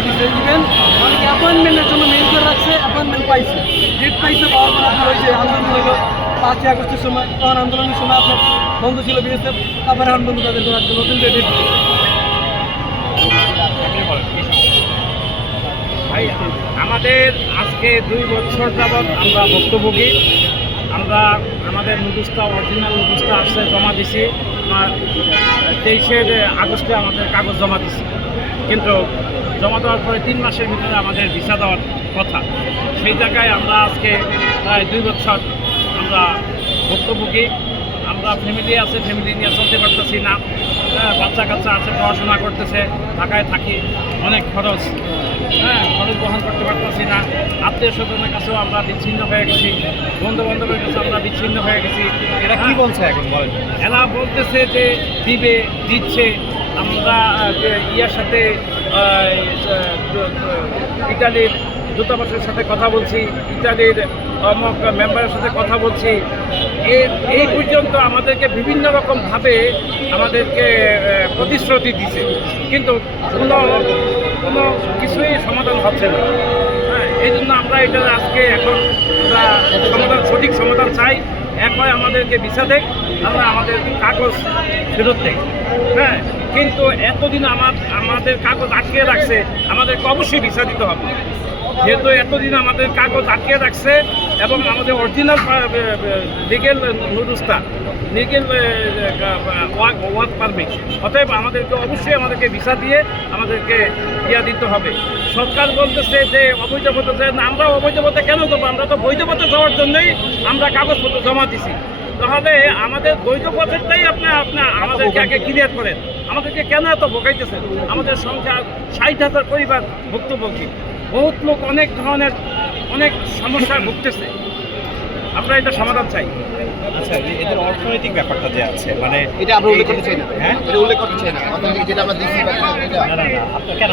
Order দিবেন অনেকে অ্যাপয়েন্টমেন্টের জন্য মেইল করে রাখছে অ্যাপয়েন্টমেন্ট পাইছে। ডেট পাইছে, পাওয়ার পর আপনার ওই আন্দোলন হলো পাঁচই আগস্টের সময়, তখন আন্দোলনের সময় আপনার বন্ধু ছিল বিএসএফ আবার এখন বন্ধু তাদের নতুন ডেট ভাই, আমাদের আজকে দুই বছর যাবৎ আমরা ভক্তভোগী। আমরা আমাদের নোটিশটা অরিজিনাল নোটিশটা আসছে, জমা দিছি। তেইশের আগস্টে আমাদের কাগজ জমা দিছি। কিন্তু জমা দেওয়ার পরে তিন মাসের ভিতরে আমাদের ভিসা দেওয়ার কথা। সেই জায়গায় আমরা আজকে প্রায় দুই বছর আমরা ভুক্তভোগী। আমরা ফ্যামিলি আছে ফ্যামিলি নিয়ে চলতে পারতেছি না। হ্যাঁ, বাচ্চা কাচ্চা আছে পড়াশোনা করতেছে ঢাকায় থাকি অনেক খরচ। হ্যাঁ খরচ বহন করতে পারতেছি না। আত্মীয় স্বজনের কাছেও আমরা বিচ্ছিন্ন হয়ে গেছি। বন্ধু বান্ধবের কাছে আমরা বিচ্ছিন্ন হয়ে গেছি। এরা কি বলছে এখন বলেন? এরা বলতেছে যে দিবে দিচ্ছে। আমরা যে ইয়ার সাথে ইটালির দূতাবাসের সাথে কথা বলছি ইটালির অমক মেম্বারের সাথে কথা বলছি। এই পর্যন্ত আমাদেরকে বিভিন্ন রকমভাবে আমাদেরকে প্রতিশ্রুতি দিছে। কিন্তু কোনো কোনো কিছুই সমাধান হচ্ছে না। হ্যাঁ এই জন্য আমরা এটা আজকে এখন সমাধান, সঠিক সমাধান চাই। এক হয় আমাদেরকে ভিসা দেখ আমরা আমাদের কাগজ ফেরত দেয় হ্যাঁ কিন্তু এতদিন আমার, আমাদের কাগজ আটকে রাখছে, আমাদেরকে অবশ্যই ভিসা দিতে হবে। যেহেতু এতদিন আমাদের কাগজ আটকে রাখছে এবং আমাদের অরিজিনাল লিগেল নুডুসটা লিগেল ওয়ার্ক পারমিট অতএব আমাদেরকে অবশ্যই আমাদেরকে ভিসা দিয়ে আমাদেরকে ইয়া দিতে হবে। সরকার বলতেছে যে অবৈধ পথে আমরা অবৈধ পথে কেন দেবো আমরা তো বৈধ পথে যাওয়ার জন্যই আমরা কাগজপত্র জমা দিছি। তাহলে আমাদের বৈধ পথেরটাই আপনি আপনার আমাদেরকে আগে ক্লিয়ার করেন। আমাদেরকে কেন এত ভোগাইতেছেন? আমাদের সংখ্যা ষাট হাজার পরিবার ভুক্তভোগী। বহুত লোক অনেক ধরনের অনেক সমস্যায় ভুগতেছে। আমরা এটা সমাধান চাই। আচ্ছা এদের অর্থনৈতিক ব্যাপারটা যে আছে মানে এটা আমরা উল্লেখ করতে চাই না। হ্যাঁ? এটা উল্লেখ করতে চাই না। যেটা আমরা এটা না না না